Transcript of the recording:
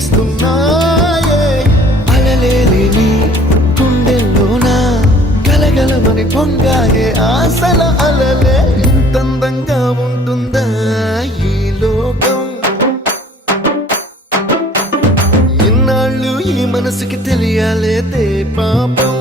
కనిపిస్తున్నాయే అలలేని గుండెల్లోనా గలగలమని పొంగాయే ఆశల అలలే ఇంతందంగా ఉంటుందా ఈ లోకం ఇన్నాళ్ళు ఈ మనసుకి తెలియాలేదే పాపం